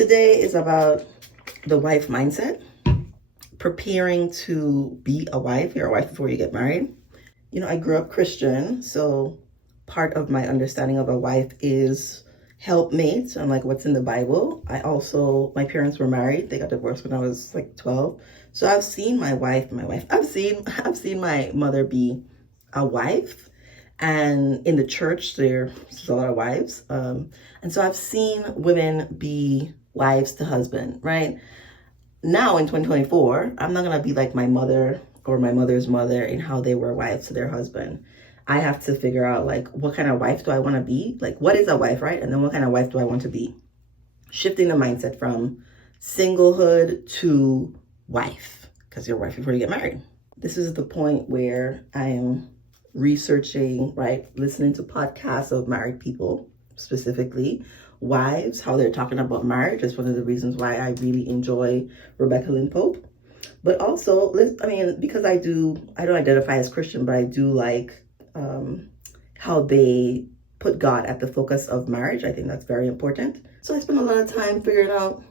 Today is about the wife mindset, preparing to be a wife. You're a wife before you get married. You know, I grew up Christian, so part of my understanding of a wife is helpmate and like what's in the Bible. My parents were married. They got divorced when I was like 12. So I've seen I've seen my mother be a wife. And in the church, there's a lot of wives. And so I've seen women be wives to husband, right? Now in 2024, I'm not going to be like my mother or my mother's mother in how they were wives to their husband. I have to figure out like, what kind of wife do I want to be? Like, what is a wife, right? And then what kind of wife do I want to be? Shifting the mindset from singlehood to wife, because you're a wife before you get married. This is the point where I am researching, right? Listening to podcasts of married people, specifically wives, how they're talking about marriage is one of the reasons why I really enjoy Rebecca Lynn Pope. But also, because I don't identify as Christian, but I do like how they put God at the focus of marriage. I think that's very important. So I spend a lot of time figuring out,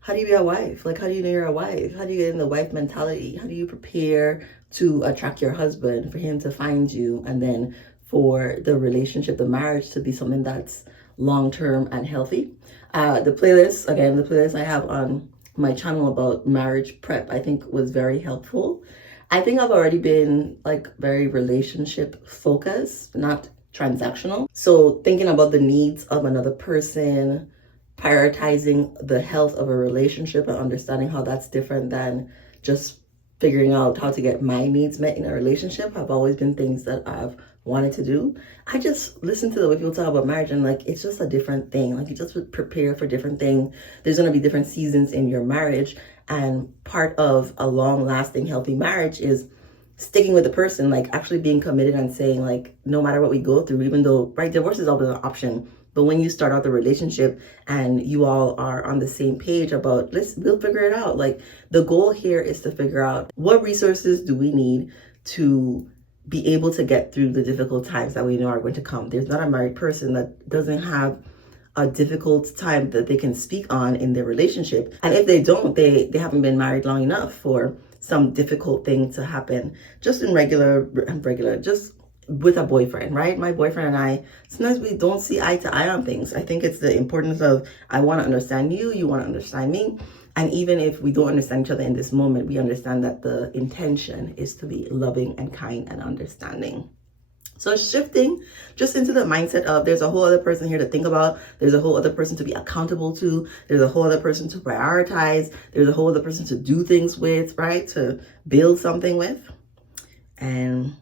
how do you be a wife? Like, how do you know you're a wife? How do you get in the wife mentality? How do you prepare to attract your husband, for him to find you, and then for the relationship, the marriage, to be something that's long-term and healthy? The playlist I have on my channel about marriage prep, I think was very helpful. I think I've already been like very relationship focused, not transactional. So thinking about the needs of another person, prioritizing the health of a relationship and understanding how that's different than just figuring out how to get my needs met in a relationship have always been things that I've wanted to do. I just listen to the way people talk about marriage and like, it's just a different thing. Like, you just prepare for different things. There's going to be different seasons in your marriage. And part of a long lasting, healthy marriage is sticking with the person, like actually being committed and saying like, no matter what we go through, even though, right, divorce is always an option. But when you start out the relationship and you all are on the same page about, we'll figure it out. Like, the goal here is to figure out what resources do we need to be able to get through the difficult times that we know are going to come. There's not a married person that doesn't have a difficult time that they can speak on in their relationship. And if they don't, they haven't been married long enough for some difficult thing to happen. Just in just with a boyfriend, right? My boyfriend and I, sometimes we don't see eye to eye on things. I think it's the importance of, I want to understand you, you want to understand me. And even if we don't understand each other in this moment, we understand that the intention is to be loving and kind and understanding. So shifting just into the mindset of, there's a whole other person here to think about. There's a whole other person to be accountable to. There's a whole other person to prioritize. There's a whole other person to do things with, right? To build something with. And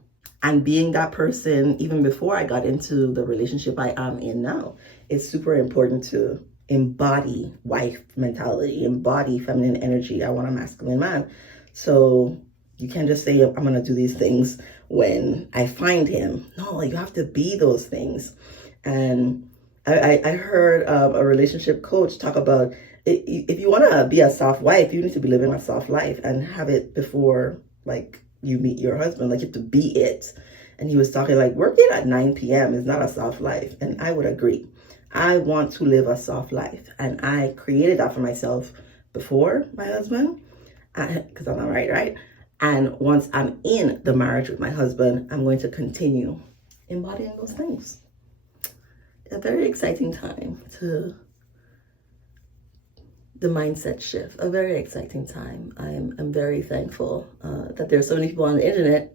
being that person, even before I got into the relationship I am in now, it's super important to embody wife mentality, embody feminine energy. I want a masculine man. So you can't just say, I'm going to do these things when I find him. No, you have to be those things. And I heard a relationship coach talk about, if you want to be a soft wife, you need to be living a soft life and have it before like you meet your husband. Like, you have to be it. And he was talking like, working at 9 p.m. is not a soft life. And I would agree. I want to live a soft life. And I created that for myself before my husband, because I'm not married, right? And once I'm in the marriage with my husband, I'm going to continue embodying those things. A very exciting time to the mindset shift, a very exciting time. I'm very thankful that there's so many people on the internet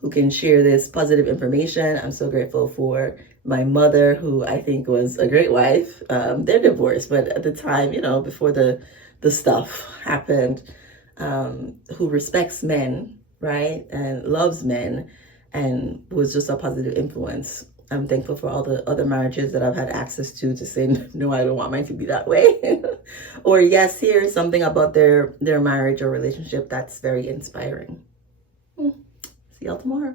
who can share this positive information. I'm so grateful for my mother, who I think was a great wife. They're divorced, but at the time, before the stuff happened, who respects men, right? And loves men and was just a positive influence. I'm thankful for all the other marriages that I've had access to say, no, I don't want mine to be that way. Or yes, here's something about their marriage or relationship that's very inspiring. See y'all tomorrow.